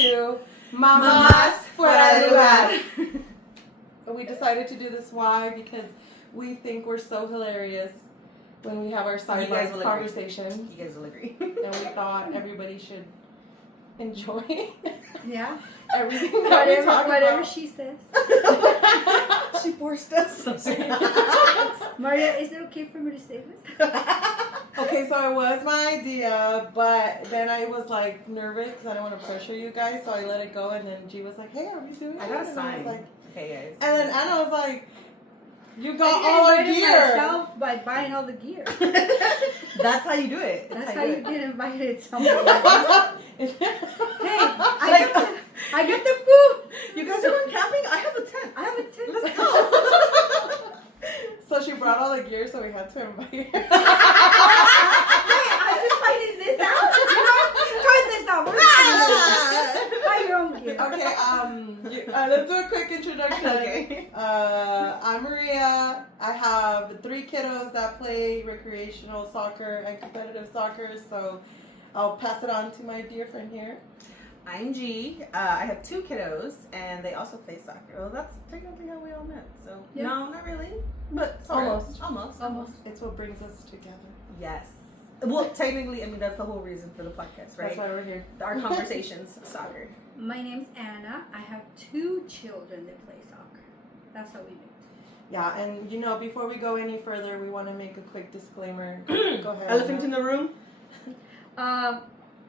to Mamás Fuera de Lugar. We decided to do this why? Because we think we're so hilarious when we have our sideline conversations. You guys will agree. And we thought everybody should enjoy everything that we talk whatever about. she says. She forced us. Maria, is it okay for me to say this? Okay, so it was my idea, but then I was like nervous because I didn't want to pressure you guys, so I let it go. And then G was like, "Hey, are we doing it?" I got a And sign. I was like, "Hey guys." and then Anna was like, "You got I all our invited gear." myself by buying all the gear. That's how you do it. That's how you get invited somewhere. Hey, I get the food. You guys are going camping? I have a tent. I have a tent. Let's go. so she brought all the gear, so we had to invite her. I'm just finding this out. Try this out. Buy your own gear. Okay, let's do a quick introduction. Okay. I'm Maria. I have 3 kiddos that play recreational soccer and competitive soccer, so I'll pass it on to my dear friend here. I'm G. I have 2 kiddos, and they also play soccer. Well, that's technically how we all met. So no, not really, but sort of. Almost. It's what brings us together. Yes. Well, technically, I mean that's the whole reason for the podcast, right? That's why we're here. Our conversations, soccer. My name's Anna. I have 2 children that play soccer. That's how we met. Yeah, and before we go any further, we want to make a quick disclaimer. Go ahead. Elephant in the room.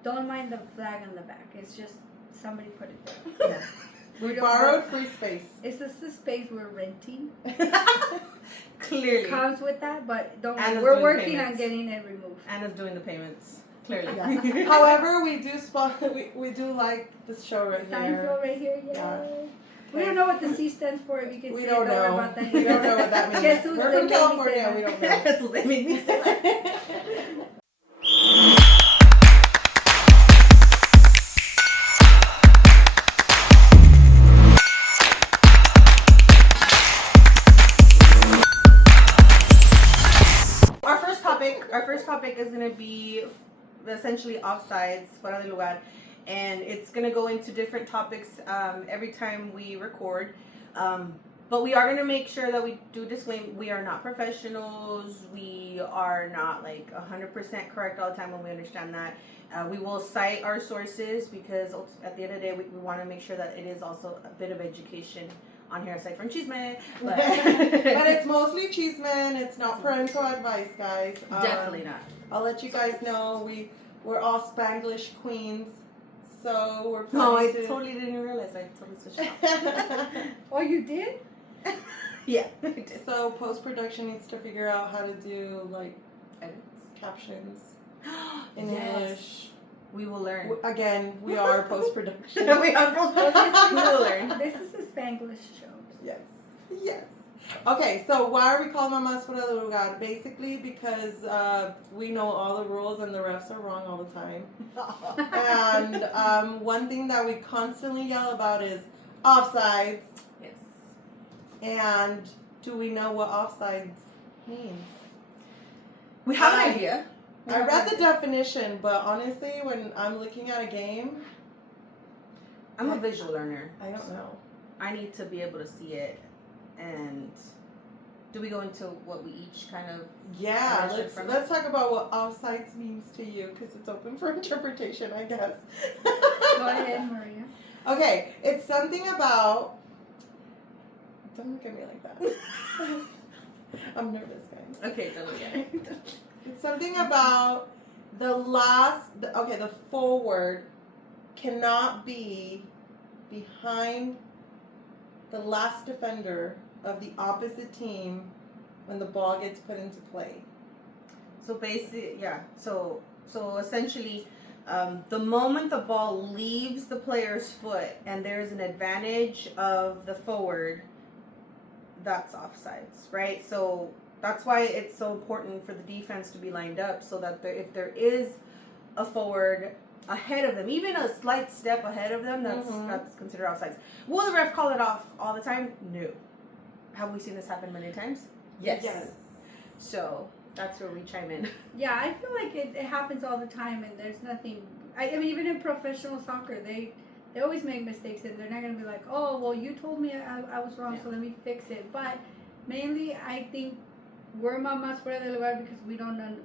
Don't mind the flag on the back. It's just somebody put it there. Yeah. We borrowed free space. It's just the space we're renting. Clearly. Comes with that, but don't. Anna's We're doing working payments. on getting it removed. Anna's doing the payments. Clearly. Yeah. However, we do like this show right here. Seinfeld right here, Yeah. We don't know what the C stands for. If you can We say don't don't worry know. about that. We don't know what that means. Guess who's We're the from California. babysitter? We don't know. That's what they made me say that. Our first topic is going to be essentially offsides, fuera de lugar, and it's going to go into different topics every time we record. But we are going to make sure that we do disclaim we are not professionals. We are not like 100% correct all the time when we understand that. We will cite our sources because at the end of the day, we want to make sure that it is also a bit of education on here aside from chisme. But it's mostly chisme. It's not parental advice, guys. Definitely not. I'll let you guys know we're all Spanglish queens, so we're No, I planning to... totally didn't realize. I totally switched off. Oh, you did? Yeah, I did. So post-production needs to figure out how to do like Edits. captions in Yes. English. We will learn. Again, we are post-production. We will learn. This is a Spanglish show. Yes. Okay, so why are we calling Mamás Fuera de Lugar? Basically because we know all the rules and the refs are wrong all the time. And one thing that we constantly yell about is offsides. Yes. And do we know what offsides means? We have an idea. I read the definition, but honestly, when I'm looking at a game, I'm a visual learner. I don't know. I need to be able to see it. And do we go into what we each kind of... Yeah, Let's let's talk about what offsides means to you, because it's open for interpretation, I guess. Go ahead, Maria. Okay, it's something about... Don't look at me like that. I'm nervous, guys. Okay, don't look at it. It's something about the forward cannot be behind the last defender of the opposite team when the ball gets put into play. So basically, yeah. So essentially, the moment the ball leaves the player's foot and there's an advantage of the forward, that's offsides, right? So that's why it's so important for the defense to be lined up so that if there is a forward ahead of them, even a slight step ahead of them, that's considered offsides. Will the ref call it off all the time? No. Have we seen this happen many times? Yes. So that's where we chime in. Yeah, I feel like it happens all the time, and there's nothing. I mean, even in professional soccer, They always make mistakes, and they're not gonna be like, oh, well, you told me I was wrong, so let me fix it. But mainly, I think we're mamás fuera de lugar because we don't know.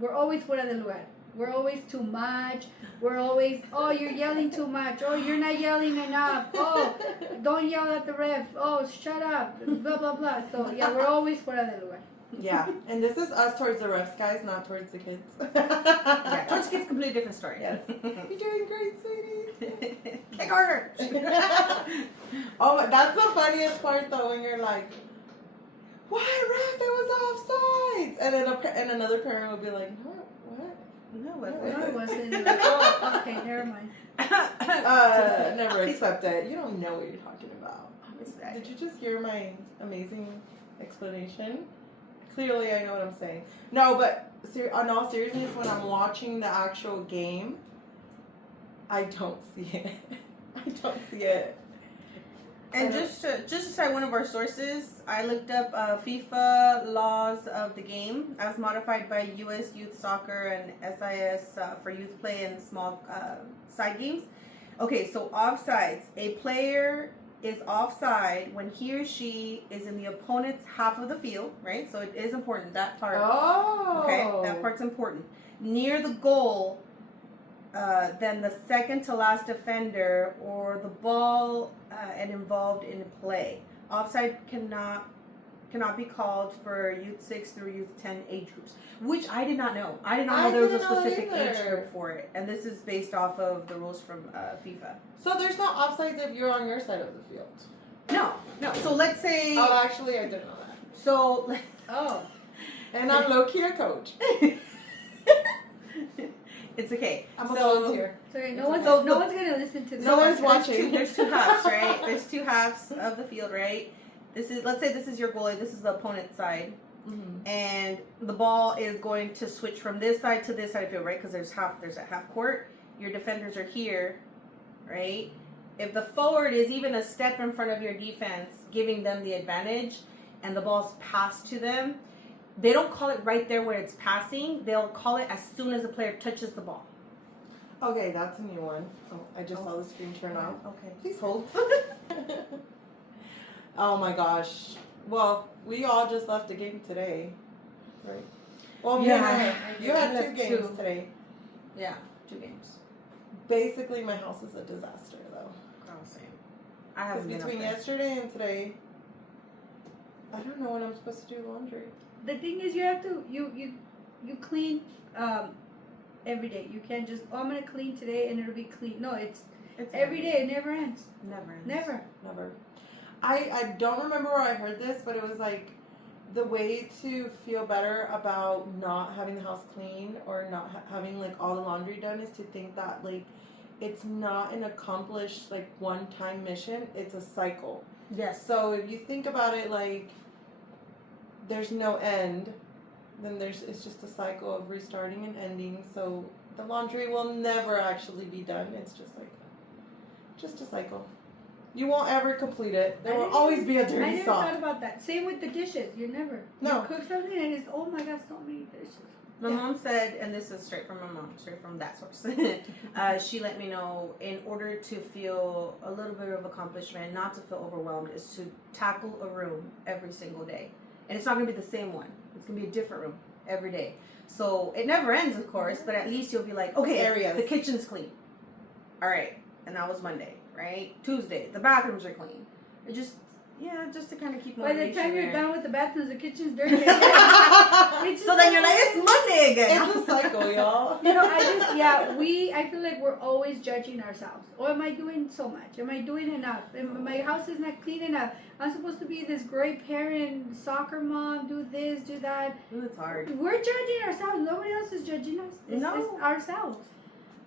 We're always fuera de lugar. We're always too much. We're always, oh, you're yelling too much. Oh, you're not yelling enough. Oh, don't yell at the ref. Oh, shut up. Blah blah blah. So yeah, we're always fuera de lugar. Yeah, and this is us towards the refs, guys, not towards the kids. Yeah, towards kids, completely different story. Yes. You're doing great, sweetie. Kick harder. Oh, that's the funniest part though, when you're like, "Why, ref? It was offsides," and then and another parent will be like, "No, what? No, No, wasn't it wasn't. Oh, okay, never mind. Never accept it. You don't know what you're talking about." Did you just hear my amazing explanation? Clearly, I know what I'm saying. No, but on all seriousness, when I'm watching the actual game, I don't see it. I don't see it. And just to cite one of our sources, I looked up FIFA laws of the game as modified by U.S. Youth Soccer and SIS for youth play and small side games. Okay, so offsides. A player is offside when he or she is in the opponent's half of the field, right? So it is important, that part. Oh. Okay, that part's important. Near the goal, then the second to last defender or the ball and involved in play. Offside cannot be called for youth 6 through youth 10 age groups, which I did not know. I did not know there was a specific age group for it, and this is based off of the rules from FIFA. So there's no offsides if you're on your side of the field. No. So let's say. Oh, actually, I didn't know that. So. Oh. And I'm low key a coach. It's okay. I'm a volunteer. Sorry, no one's gonna listen to this. No one's watching. There's two halves, right? There's two halves of the field, right? Let's say this is your goalie. This is the opponent's side, and the ball is going to switch from this side to this side of the field, right? Because there's a half court. Your defenders are here, right? If the forward is even a step in front of your defense, giving them the advantage, and the ball's passed to them, they don't call it right there where it's passing. They'll call it as soon as the player touches the ball. Okay, that's a new one. Oh, I just saw the screen turn off. Okay. Please hold. Oh my gosh. Well, we all just left the game today, right? Well, Yeah. you had I two left games two. today. Yeah, 2 games. Basically, my house is a disaster, though. Same. I Because haven't been between up there. yesterday and today, I don't know when I'm supposed to do laundry. The thing is, you have to you clean every day. You can't just I'm gonna clean today and it'll be clean. No, it's every day. It never ends. Never ends. Never. Never. I don't remember where I heard this, but it was like the way to feel better about not having the house clean or not having like all the laundry done is to think that like it's not an accomplished like one-time mission. It's a cycle. Yes. So if you think about it like there's no end, then it's just a cycle of restarting and ending. So the laundry will never actually be done. It's just a cycle. You won't ever complete it. There will always be a I dirty never sock. thought about that. Same with the dishes. You never. No. You cook something and it's oh my god, so many dishes. My mom said, and this is straight from my mom, straight from that source. She let me know in order to feel a little bit of accomplishment, not to feel overwhelmed, is to tackle a room every single day. And it's not going to be the same one. It's going to be a different room every day. So it never ends, of course, but at least you'll be like, okay, Areas. the kitchen's clean. All right. And that was Monday, right? Tuesday, the bathrooms are clean. It just to kind of keep By motivation. the time you're there. done with the bathrooms, the kitchen's dirty. So then you're like, it's Monday again. It's a cycle, y'all. You know, I feel like we're always judging ourselves. Or am I doing so much? Am I doing enough? My house is not clean enough. I'm supposed to be this great parent, soccer mom, do this, do that. Ooh, it's hard. We're judging ourselves. Nobody else is judging us. It's ourselves.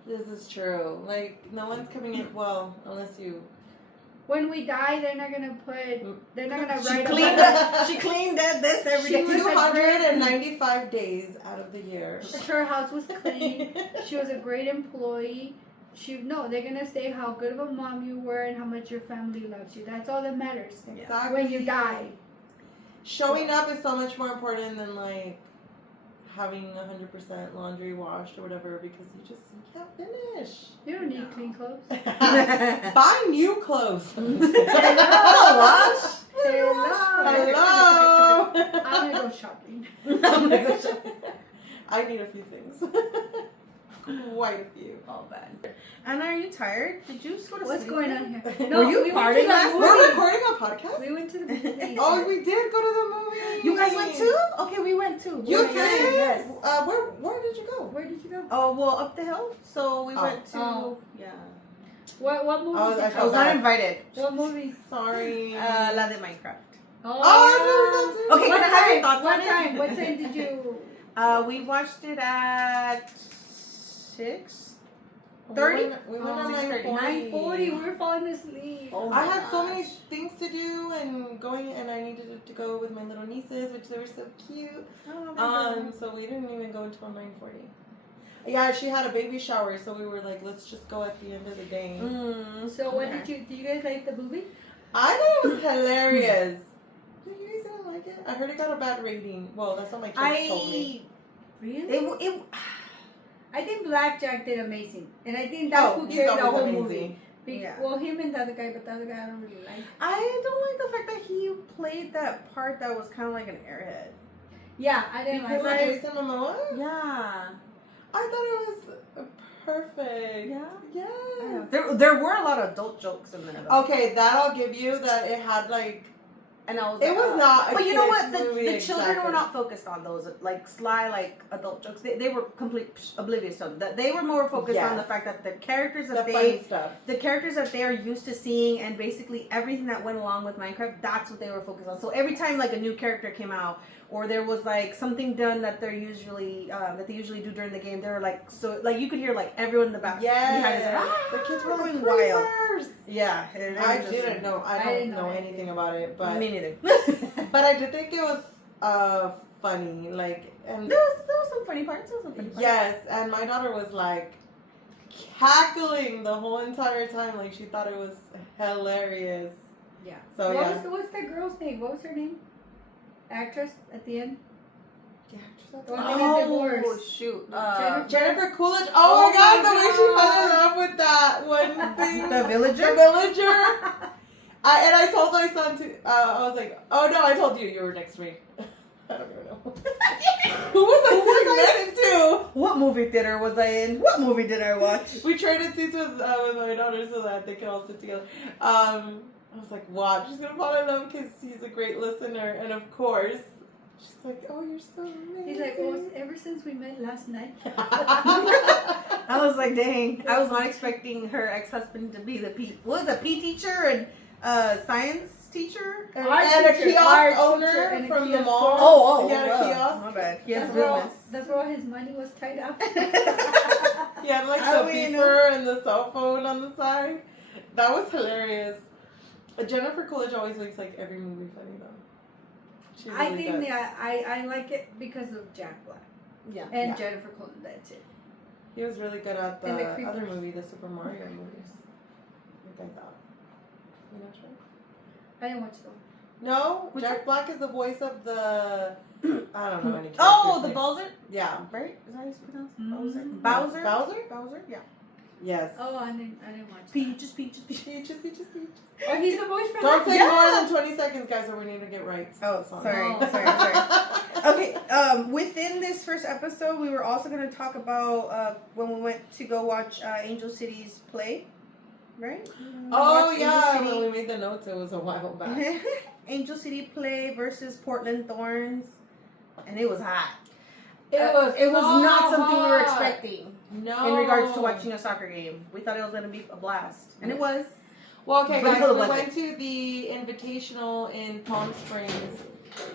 This is true. Like, no one's coming in, well, unless you... When we die, they're not gonna write She cleaned this every day. 295 days out of the year. her house was clean. She was a great employee. They're gonna say how good of a mom you were and how much your family loves you. That's all that matters. Exactly. When you die. Showing up is so much more important than, like, having 100% laundry washed or whatever because you can't finish. You don't need clean clothes. Buy new clothes. Wash. Hello. I'm gonna go shopping. I need a few things. Quite a few. Oh, bad. Anna, are you tired? Did you just go to What's sleep? going on here? Were you we went partying to the last movie. We're recording a podcast? We went to the movie. Oh, we did go to the movie. You guys went too? Okay, we went too. You did? Yes. Where did you go? Where did you go? Oh, well, up the hill. So we went to, yeah. What movie? Oh, did I you I was go? not invited. What movie? Sorry. La de Minecraft. Oh, yeah. Okay, What can I have your time? thoughts What on it? time? What time did you? We watched it at 6. We 30? went at 9:40. We were falling asleep. Oh I my had so many gosh. things to do and I needed to go with my little nieces, which they were so cute. Oh, So we didn't even go until 9:40. Yeah, she had a baby shower, so we were like, let's just go at the end of the day. So what did you guys like the movie? I thought it was hilarious. You guys didn't like it? I heard it got a bad rating. Well, that's what my kids told me. Really? I think Blackjack did amazing, and I think that's who he's carried the always whole amazing. movie. Yeah. Well, him and the other guy, but the other guy I don't really like. I don't like the fact that he played that part that was kind of like an airhead. Yeah, I didn't Because like of it. Jason Momoa? Yeah. I thought it was perfect. Yeah? Yes. There were a lot of adult jokes in there, though. Okay, that I'll give you that it had like And I was it like, was not a but you know what? kid's The movie children were exactly. not focused on those, like, sly, like, adult jokes. They were complete oblivious to them. That they were more focused on the Yes. fact that the characters the that funny stuff. the characters that they are used to seeing and basically everything that went along with Minecraft, that's what they were focused on. So every time like a new character came out or there was like something done that they usually do during the game, they were like, so like you could hear like everyone in the back behind us, Yes. like, The kids were like going wild. creepers. Yeah, and I just- didn't know. I don't know anything about it, but me neither. but I did think it was funny. Like and There was some funny parts. yes, and my daughter was like cackling the whole entire time. Like she thought it was hilarious. Yeah. So What's that girl's name? What was her name? Actress at the end. Yeah. The one they got divorced. Shoot, Jennifer Coolidge. Oh, Oh my god, my the way she fell God. in love with that one thing. The villager? The villager. I told my son to. I was like, oh no, I told you were next to me. I don't even know. Who was I sitting next to? What movie theater was I in? What movie did I watch? We traded seats with my daughter so that they could all sit together. I was like, watch, she's gonna fall in love because he's a great listener, and of course, she's like, oh, you're so amazing. He's like, oh, ever since we met last night. I was like, dang. I was not expecting her ex-husband to be the P. What was a P teacher and science teacher? and Art a teacher, kiosk art owner teacher, and a from the kiosk mall. Oh, He had a wow. kiosk. My bad. He has a That's where all- business. That's where all his money was tied up. He had like How the do you beeper and the cell phone on the side. That was hilarious. Jennifer Coolidge always makes like every movie funny though. She really I think does. I like it because of Jack Black Yeah. and Yeah. Jennifer Coolidge. That's it. He was really good at the And the other Creepers. movie, the Super Mario movies. Like I thought. You not sure? I didn't watch them. No, Which Jack Black is the voice of the. I don't know any. Oh, characters' the names. Bowser? Yeah. Right? Is that how it's pronounced? Mm. Bowser? Bowser? Bowser? Yeah. Yes. Oh, I didn't watch. Peaches. Peaches. Oh, he's the voice for Don't that? take Yeah. more than 20 seconds, guys, or we need to get right. Oh, Song. sorry. Oh. Sorry. Okay, within this first episode, we were also going to talk about when we went to go watch Angel City's play, right? Oh, Watched yeah. Angel When we made the notes, it was a while back. City. Angel City play versus Portland Thorns, and it was hot. It was not so something we were hot. expecting No. in regards to watching a soccer game. We thought it was going to be a blast, and it was. Well, okay, But guys, it we wasn't. went to the Invitational in Palm Springs,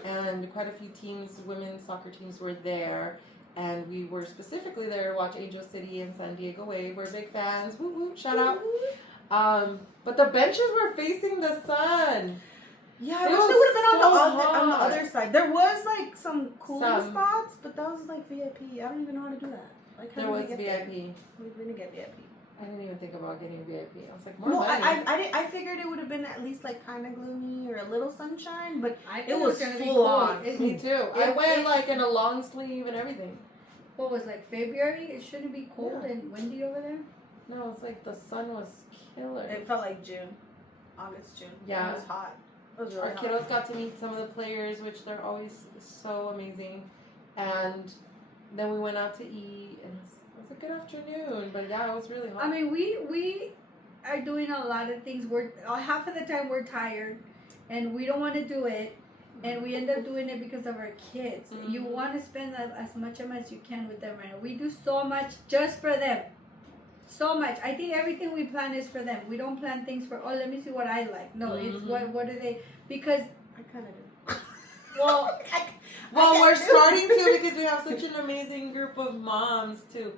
and quite a few teams, women's soccer teams, were there. And we were specifically there to watch Angel City and San Diego Wave. We're big fans. Woo woo! Shout out. But the benches were facing the sun. Yeah, I It wish was it would have been so on the hot. other side. There was like some cool Some. spots, but that was like VIP. I don't even know how to do that. Like, how There do we was get VIP. there? We didn't get VIP. I didn't even think about getting VIP. I was like, more No, money. I figured it would have been at least like kind of gloomy or a little sunshine, but I it was gonna be full cold. on. Me too. I went like in a long sleeve and everything. What was like February? It shouldn't be cold and windy over there. No, it's like the sun was killer. It felt like June, August, June. Yeah. It was hot. It was really Our hot. kiddos got to meet some of the players, which they're always so amazing. And then we went out to eat, and it was a good afternoon. But yeah, it was really hot. I mean, we are doing a lot of things. We're half of the time we're tired, and we don't want to do it, and we end up doing it because of our kids. Mhm. You want to spend as much time as you can with them right now. We do so much just for them. So much. I think everything we plan is for them. We don't plan things for, oh, let me see what I like. No, it's what do they, because, I kind of do. well, well, we're starting to because we have such an amazing group of moms to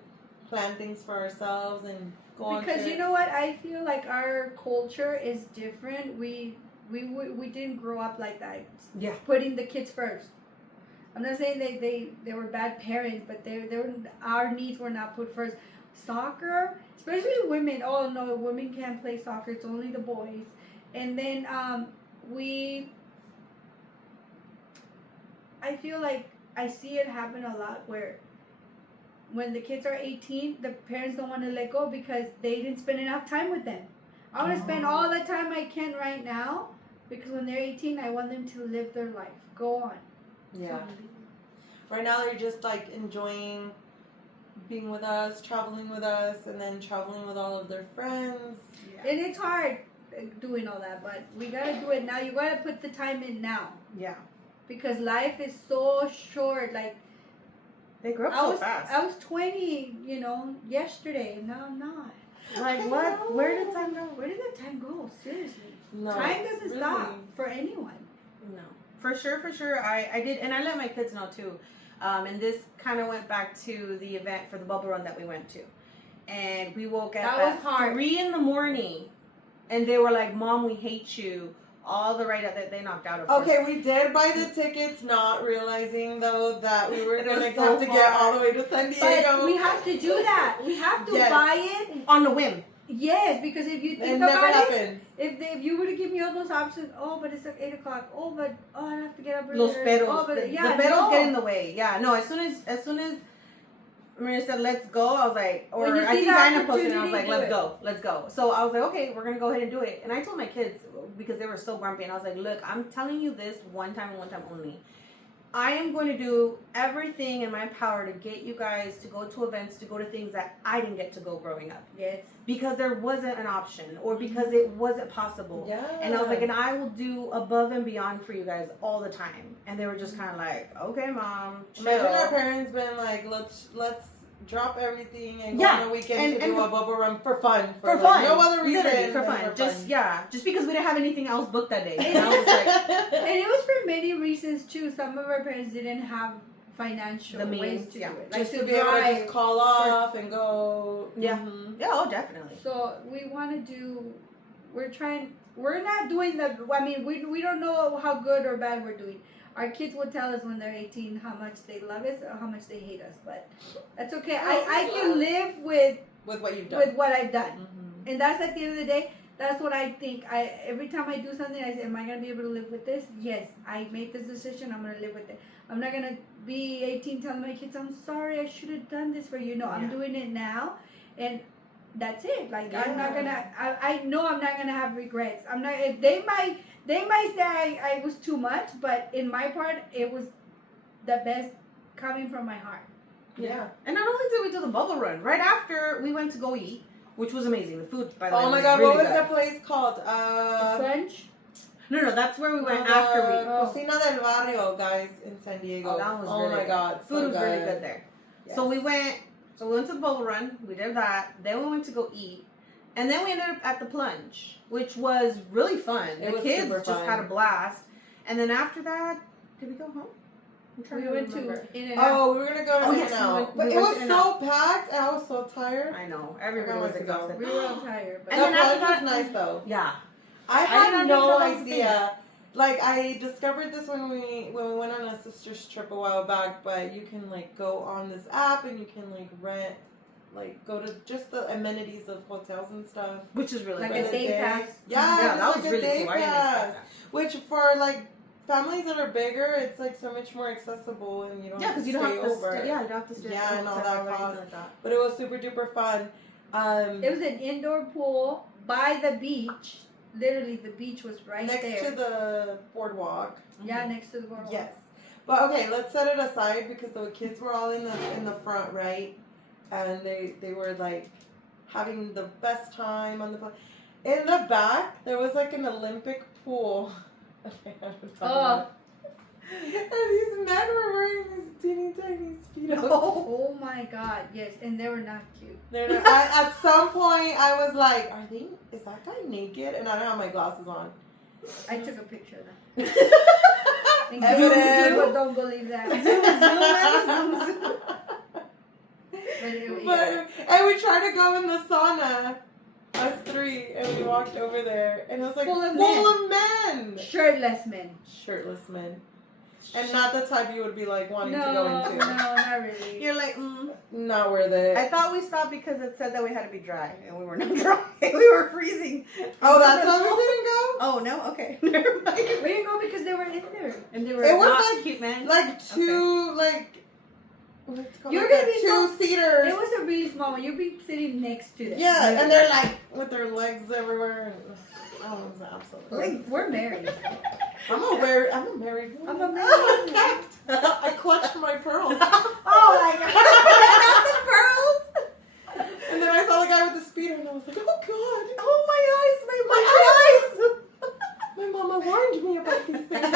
plan things for ourselves and go on because trips. you know what, I feel like our culture is different. We didn't grow up like that. Yeah. Putting the kids first. I'm not saying they were bad parents, but they were, our needs were not put first. Soccer, especially women. Oh no, women can't play soccer. It's only the boys. And then I feel like I see it happen a lot where when the kids are 18, the parents don't want to let go because they didn't spend enough time with them. I want to spend all the time I can right now because when they're 18, I want them to live their life. Go on. Yeah. Right now they're just like enjoying being with us, traveling with us, and then traveling with all of their friends. Yeah. And it's hard doing all that, but we gotta do it now. You gotta put the time in now Yeah. because life is so short. Like They grew up so fast. I was 20, yesterday, and now I'm not. Like what? Where did time go? Where did the time go? Seriously, No, time doesn't really. stop for anyone. No. For sure. I did, and I let my kids know too. And this kind of went back to the event for the bubble run that we went to. And we woke up That was at hard. 3 a.m. and they were like, Mom, we hate you. All the right that they knocked out of course. Okay, we did buy the tickets, not realizing though that we were It gonna was have so to get far. all the way to San Diego. But we have to do that. We have to Yes. buy it. On the whim. Yes, because if you think it never about it, happens. if you were to give me all those options, but it's like 8 o'clock. I have to get up early. Los peros. Oh, but the yeah, peros no. get in the way. Yeah, no, as soon as Maria said, let's go, I was like, or When you I see think the Dinah posted it, I was like, opportunity, let's go. So I was like, okay, we're going to go ahead and do it. And I told my kids, because they were so grumpy, and I was like, look, I'm telling you this one time and one time only. I am going to do everything in my power to get you guys to go to events, to go to things that I didn't get to go growing up. Yes. Because there wasn't an option, or because it wasn't possible. Yeah. And I was like, and I will do above and beyond for you guys all the time. And they were just kind of like, okay, Mom, chill. Imagine our parents been like, let's drop everything and go Yeah, on a weekend and- to do a bubble run for fun. For like, fun. No other reason. Literally, for than fun. Just because we didn't have anything else booked that day. And I was like, And it was for many reasons too. Some of our parents didn't have financial The ways means, to yeah. do it. Just Like to be able to drive. just call off and go. Yeah. Mhm. yeah, oh, definitely. So we want to do. We're not doing the. I mean, we don't know how good or bad we're doing. Our kids will tell us when they're 18 how much they love us or how much they hate us. But that's okay. I can live with With what you've done. with what I've done. Mhm. And that's at the end of the day, that's what I think. Every time I do something, I say, am I going to be able to live with this? Yes, I made this decision. I'm going to live with it. I'm not going to be 18 telling my kids, I'm sorry, I should have done this for you. No, I'm Yeah. doing it now. And that's it. Like, I'm Yeah. not going to, I know I'm not going to have regrets. I'm not, if they might say I was too much, but in my part, it was the best coming from my heart. Yeah. And not only did we do the bubble run, right after we went to go eat, which was amazing. The food, by the way, Oh my was God, really what was good. that place called? French? No, that's where we went the after we. Cocina del Barrio, guys, in San Diego. Oh, that was oh really my good. God, Food so was really good there. Yes. So we went to the bubble run. We did that. Then we went to go eat, and then we ended up at the plunge, which was really fun. It The was kids super just fun. had a blast. And then after that, did we go home? I'm trying We to went remember. to In-N-Out. Oh, we were gonna go to Oh, In yes, and Out, we but it went was to so packed. And I was so tired. I know everybody I was wanted to go. exhausted. We were all tired. But And The then after plunge was that- nice though. Yeah. I I had didn't no know that was the idea. Like I discovered this when we went on a sister's trip a while back. But you can like go on this app and you can like rent like go to just the amenities of hotels and stuff. Which is really Like good. a day pass. Yeah, that just was like a really day cool. I didn't pass. expect that. Which for like families that are bigger, it's like so much more accessible, and you don't Yeah, have to because you don't stay have to. over. Yeah, you don't have to stay. Yeah, and all that or anything cost. like that. But it was super duper fun. It was an indoor pool by the beach. Literally, the beach was right next there. to the boardwalk. Yeah, next to the boardwalk. Yes. But okay, let's set it aside because the kids were all in the front, right? And they were like having the best time on the in the back. There was like an Olympic pool. Okay, I don't talk about it. And these men were wearing these teeny tiny speedos. Oh my God! Yes, and they were not cute. At some point, I was like, is that guy naked? And I don't have my glasses on. I took a picture of that. And Evidence. but don't believe that. Zoom. And we tried to go in the sauna, us three, and we walked over there, and it was like Full of men. Shirtless men. Shirtless men. And not the type you would be like wanting to go No, into. not really. You're like, Not worth it. I thought we stopped because it said that we had to be dry, and we were not dry. We were freezing. Oh, that's why we didn't go? Oh no, okay. Never mind. We didn't go because they were in there. And they were It was Not like cute, man. Like two, like, what's it called? You're Like gonna a be so- two-seaters. It was a really small one. You'd be sitting next to them. Yeah, and they're like with their legs everywhere. And, oh, it was absolutely. We're married. I'm a married woman. I'm a married. I clutched my pearls. Oh my God. The pearls. And then I saw the guy with the speeder, and I was like, oh god. Oh my eyes, My mama warned me about these things.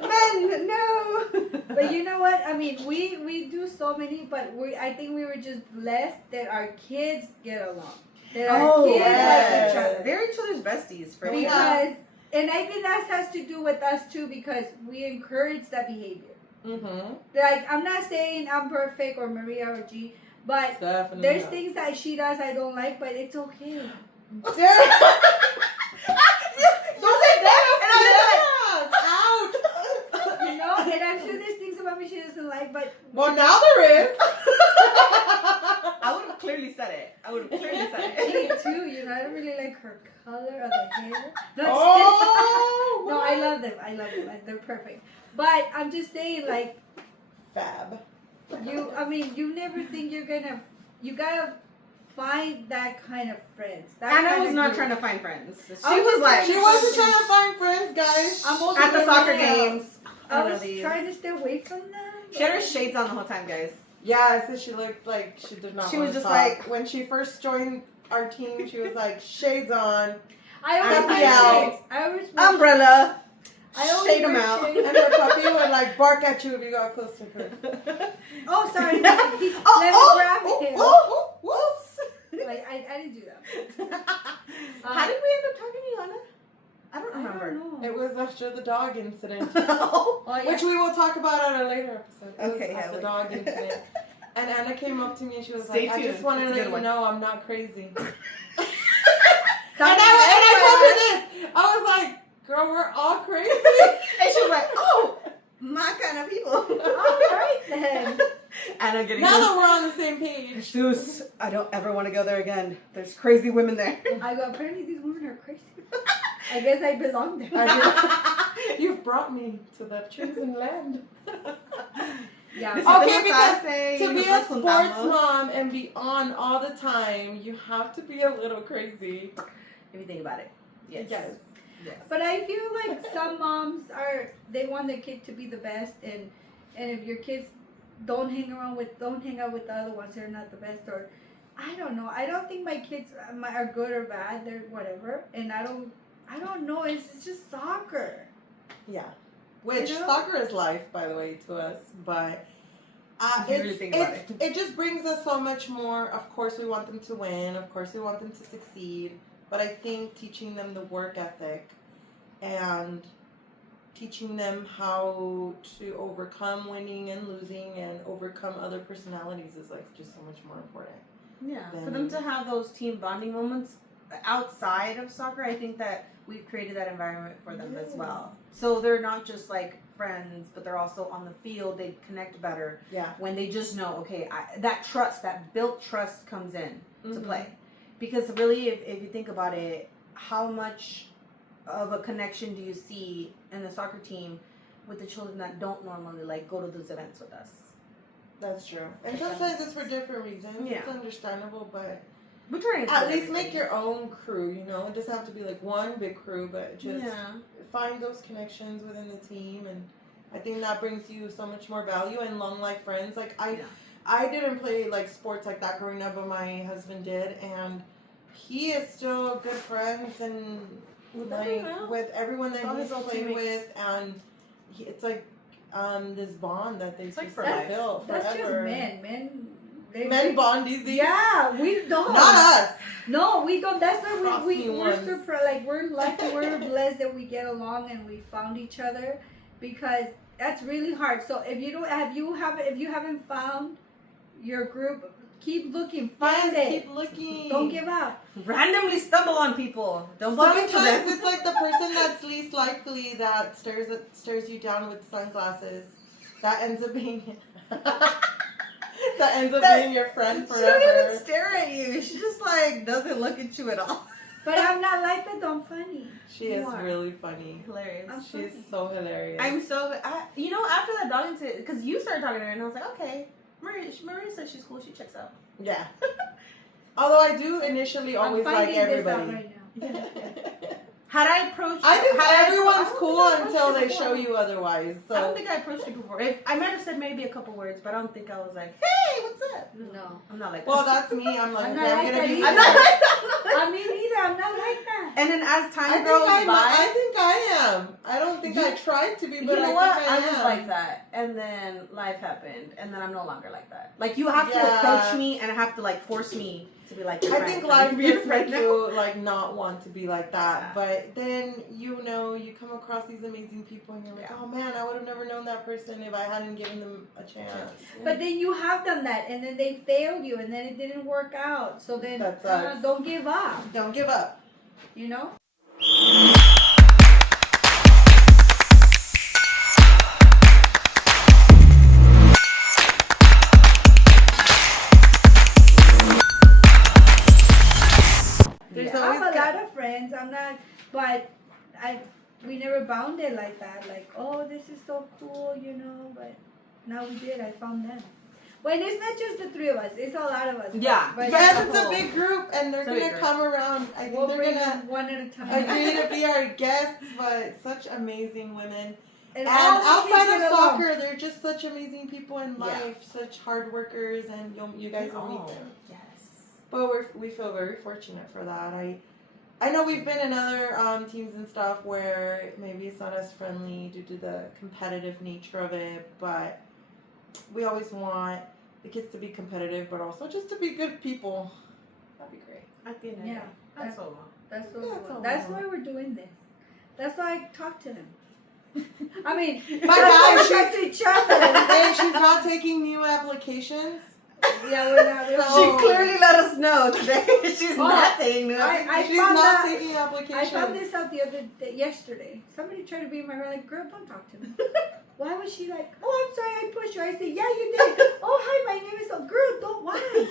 Men, no. But you know what? I mean, we do so many, but I think we were just blessed that our kids get along. That our kids like each other. They're each other's besties. For We sure. Because, and I think that has to do with us too, because we encourage that behavior. Mm-hmm. Like, I'm not saying I'm perfect or Maria or G, but Definitely. there's things that she does I don't like, but it's okay. Don't say that. Ouch. You know? And I'm sure there's things about me she doesn't like, but Well, now there is. I would have clearly said it. me too, you know, I don't really like her color of the hair. No, Oh. no, I love them. Like, they're perfect. But I'm just saying, like, Fab. you never think you gotta find that kind of friends. Anna was not trying to find friends. She I was was like, She wasn't trying to find friends, guys. I'm also at the soccer trying to- games. I was trying to stay away from them. She had her shades on the whole time, guys. Yeah, so she looked like she did not. She want was to just talk. like- when she first joined our team, she was like shades on, I always Puppy wear out. shades. I always wear Umbrella. I always Shade them wear out. shades. and her puppy would like bark at you if you got close to her. Oh, sorry. Let me grab him. Whoops. Like, I didn't do that. How did we end up talking to you, Anna? I don't I remember. don't know. It was after the dog incident, Oh, Oh, yeah. which we will talk about on a later episode. It was Okay, at yeah, the wait. dog incident. And Anna came up to me and she was Stay like, I just tuned. wanted It's a to let good you one. know I'm not crazy. And Sorry. I told her this. I was like, girl, we're all crazy. and she was like, oh, my kind of people. All right then. Anna getting Now that we're on the same page. Jesus, I don't ever want to go there again. There's crazy women there. I go, apparently these women are crazy. I guess I belong there. You've brought me to the chosen land. Yeah. Okay, because to be a sports mom and be on all the time, you have to be a little crazy. If you think about it. Yes. Yes. But I feel like some moms they want their kid to be the best, and if your kids don't hang out with the other ones, they're not the best, or I don't know. I don't think my kids are good or bad. They're whatever, and I don't know. It's just soccer. Yeah. Which You know? soccer is life, by the way, to us. But If you really think about it just brings us so much more. Of course, we want them to win. Of course, we want them to succeed. But I think teaching them the work ethic and teaching them how to overcome winning and losing and overcome other personalities is like just so much more important. Yeah. Then- For them to have those team bonding moments, outside of soccer, I think that we've created that environment for them as well. So they're not just like friends, but they're also on the field. They connect better when they just know, okay, that trust, that built trust comes in to play. Because really, if you think about it, how much of a connection do you see in the soccer team with the children that don't normally like go to those events with us? That's true. And sometimes it's for different reasons. Yeah. It's understandable, but we're trying to at least make your own crew, you know? It doesn't have to be like one big crew, but just find those connections within the team, and I think that brings you so much more value and long life friends. Like I didn't play like sports like that growing up, but my husband did, and he is still good friends and like with everyone that he's played with, and it's like this bond that they just built forever. That's just Men bond easy. Yeah, we don't. Not us. No, we don't. That's why we're super, like, we're lucky, we're blessed that we get along and we found each other, because that's really hard. So if you haven't found your group, keep looking, find it. Keep looking. Don't give up. Randomly stumble on people. Don't bump into them. Sometimes it's like the person that's least likely that stares you down with sunglasses. That ends up being being your friend forever. She don't even stare at you. She just like doesn't look at you at all. But I'm not like that. I'm funny. She is really funny. Hilarious. She's so hilarious. You know, after that dog incident, because you started talking to her, and I was like, okay, Maria says she's cool. She checks out. Yeah. Although I do initially always like everybody. Right now. Had I approached, I think everyone's cool until they show you otherwise. So I don't think I approached you before. I might have said maybe a couple words, but I don't think I was like, "Hey, what's up?" No, I'm not like that. Well, that's me. I'm like, I'm okay, I'm gonna be. I'm not like that. I mean, neither. I'm not like that. And then as time goes by, I think I am. I don't think I tried to be, but you know what? I was like that, and then life happened, and then I'm no longer like that. Like you have to approach me, and have to like force me to be like your friend. I think life just make you like not want to be like that, but then you come across these amazing people, and you're like, oh man, I would have never known that person if I hadn't given them a chance. But then you have done that, and then they failed you, and then it didn't work out. So then don't give up. Don't give up. You know. I have a lot of friends. I'm not, but we never bounded like that. Like, oh, this is so cool, you know. But now we did. I found them. When it's not just the three of us, it's a lot of us. Yeah. But yes, it's a big group, and they're gonna come around. I think they're gonna one at a time. agree to be our guests. But such amazing women. And outside of soccer, they're just such amazing people in life, such hard workers, and you guys will meet them. Yes. But we feel very fortunate for that. I know we've been in other teams and stuff where maybe it's not as friendly due to the competitive nature of it, but we always want the kids to be competitive, but also just to be good people. That'd be great. At the end of the day. That's why we're doing this. That's why I talk to them. I mean, my God, she's each other. Hey, she's not taking new applications. Yeah, we're not. She clearly let us know today. She's not taking new applications. She's not taking applications. I found this out yesterday. Somebody tried to be my friend. Like, girl, don't talk to me. Why was she like, oh, I'm sorry, I pushed you. I said, yeah, you did. Oh, hi, my name is. Girl, don't. Why?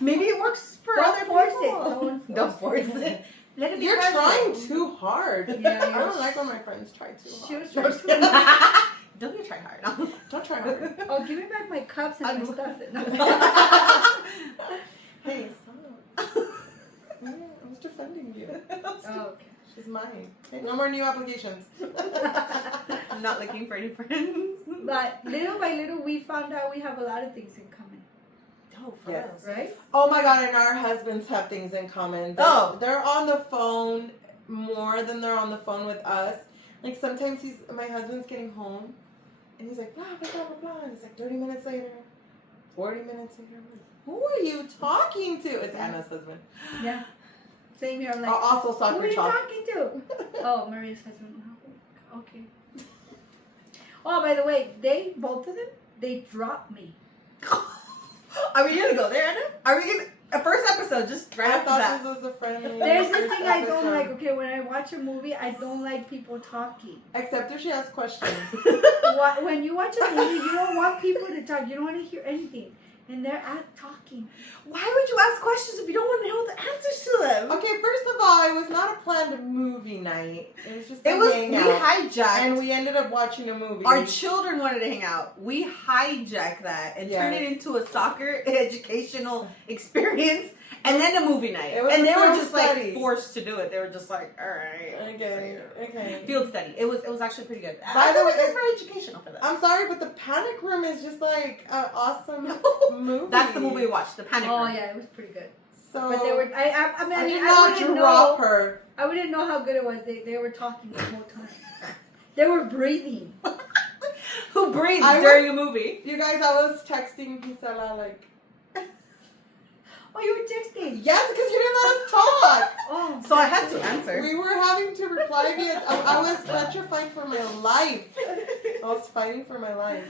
Maybe it works for don't other force people. it. Don't force it. Let it be. You're trying too hard. Yeah, I don't like when my friends try too hard. She was trying too hard. Don't you try hard. Don't try hard. Oh, give me back my cups and my stuff. Hey, stop. I was defending you. Oh, okay. She's mine. Hey, no more new applications. I'm not looking for any friends. But little by little, we found out we have a lot of things in common. Oh, yes. Right? Oh my God, and our husbands have things in common. They're on the phone more than they're on the phone with us. Like sometimes my husband's getting home, and he's like, blah, blah, blah, blah, blah. And it's like 30 minutes later, 40 minutes later. I'm like, who are you talking to? It's Anna's husband. Yeah. Same here. I'm like, also soccer who are you talk. talking to? Oh, Maria's husband. Okay. Oh, by the way, both of them, they dropped me. Are we gonna go there, Anna? Are we gonna? First episode, just right I after thought that. this was the friendly. There's this first thing I don't episode. like. Okay, when I watch a movie, I don't like people talking. Except if she has questions. When you watch a movie, you don't want people to talk. You don't want to hear anything. And they're talking. Why would you ask questions if you don't want to know the answers to them? Okay, first of all, it was not a planned movie night. It was just a It was, we hangout. hijacked. And we ended up watching a movie. Our children wanted to hang out. We hijacked that and turned it into a soccer educational experience and then a movie night. It was And a they were film just study. like forced to do it. They were just like, all right. Okay. Field study. It was actually pretty good. By I the thought way, it was very educational for them. I'm sorry, but the Panic Room is just like an awesome movie. That's the movie we watched, The Panic Oh Room. yeah, it was pretty good. So But they were. I mean, I did I not wouldn't drop know. her. I wouldn't know how good it was. They were talking the whole time. They were breathing. Who breathes I during a movie? You guys, I was texting Gisela like, Oh, you were texting. yes, because you didn't let us talk. Oh. So I had to answer. We were having to reply via. I was petrified for my life. I was fighting for my life.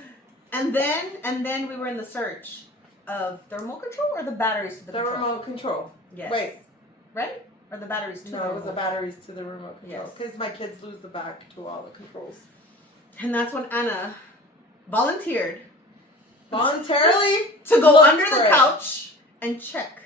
And then we were in the search of the remote control or the batteries to the The control? remote control. Yes. Wait. Right? Or the batteries to the No, it was the remote. batteries to the remote control. Yes. Because my kids lose the back to all the controls. And that's when Anna volunteered Voluntarily to go looked under for the it. couch and check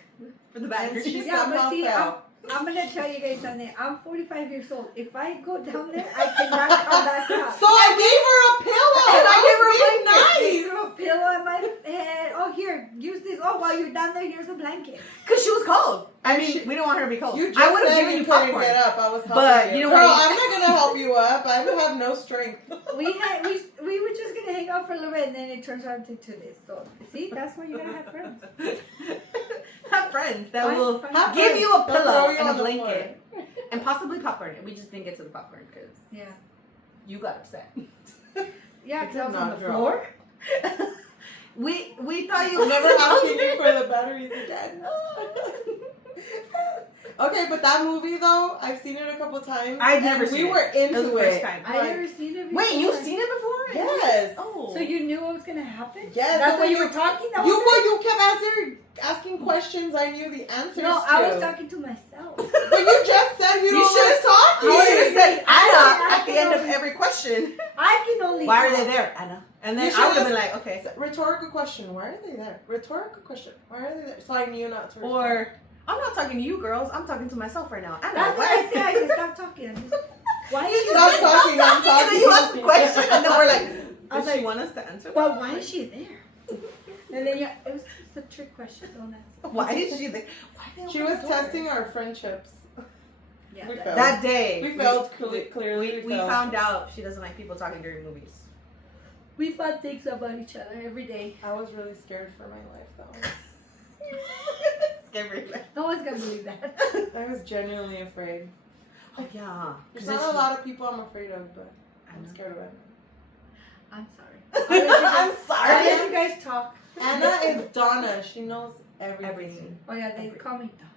for the And batteries. she Yeah, but somehow see, fell. I'm gonna tell you guys something. I'm 45 years old. If I go down there, I cannot come back up. So I gave her a pillow. And I gave her a was being blanket. They nice. threw a pillow on my head. Oh, here, use this. Oh, while you're down there, here's a blanket. Because she was cold. I mean, She- we didn't want her to be cold. You just I would have said given you you couldn't popcorn. get up. I was helping But you. you know Girl, what? I'm not gonna help you up. I have no strength. We were just gonna hang out for a little bit, and then it turns out into this. So see, that's why you gotta have friends. Have friends that Fine, will fine. Have give friends. you a They'll pillow throw you and a on the blanket. And possibly popcorn. We just didn't get to the popcorn because Yeah, you got upset. yeah, It because I did was on not the drop. floor. we thought you I'm never asking you for the batteries again. Okay, but that movie though, I've seen it a couple times. I've never and seen we it. were It was into the first it. time. I never seen it before. Wait, you've seen it before? Yes. Oh. So you knew what was gonna happen? Yes, That's but why you you- were talking. That You was it? you kept asking questions I knew the answers No, to. I was talking to myself. But you just said you You don't should like talking. You should have said Anna I at the end of can every question. I can only. Why are talk. they there, Anna? And then You I would have should've- been like, okay. Rhetorical question. Why are they there? Rhetorical question. Why are they there? So I knew not to respond. Or, I'm not talking to you girls, I'm talking to myself right now. Anna, That's what I say. I said stop talking. I'm just, why is she? Stop talking, I'm And then you ask a talking. question, and then we're like, I was does she like, want us to answer? But why is she there? And then it was just a trick question. Don't answer. Why is she there? Why they She open was the door? testing our friendships. Yeah. We that- felt. That day. We felt clearly. We felt. found out she doesn't like people talking during movies. We thought things about each other every day. I was really scared for my life though. Scary. No one's gonna believe that. I was genuinely afraid. Oh yeah. There's not a lot of people I'm afraid of, but I'm Anna. scared of it. I'm sorry. I'm I'll sorry. let you guys talk. Anna is Donna. She knows everything. Everything. Oh yeah, they call me Donna.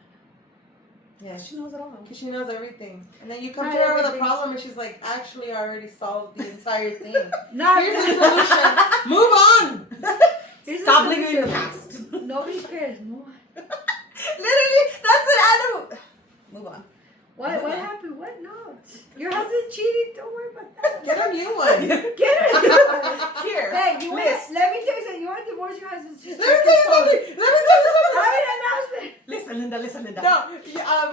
Yes. She knows it all. Because she knows everything. And then you come Not to her with a everything. problem and she's like, actually, I already solved the entire thing. No, Here's the solution. Move on. Here's Stop the living in the solution. past. Nobody cares. Move on. Literally, that's what Anna. Move on. What happened? What? No. Your husband's cheating. Don't worry about that. Get a new one. Get it. Here. Hey, you want? list. Let me tell you something. You want to divorce your husband? Just Let me tell you something. Let me tell you something. I mean, announcement. Listen, Linda. Listen, Linda. No,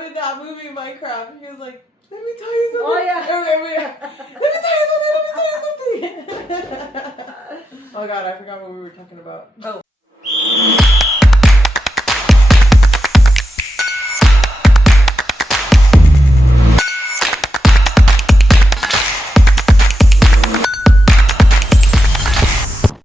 in that movie Minecraft, he was like, "Let me tell you something." Oh, yeah. Let me tell you something. Let me tell you something. Oh God, I forgot what we were talking about. Oh.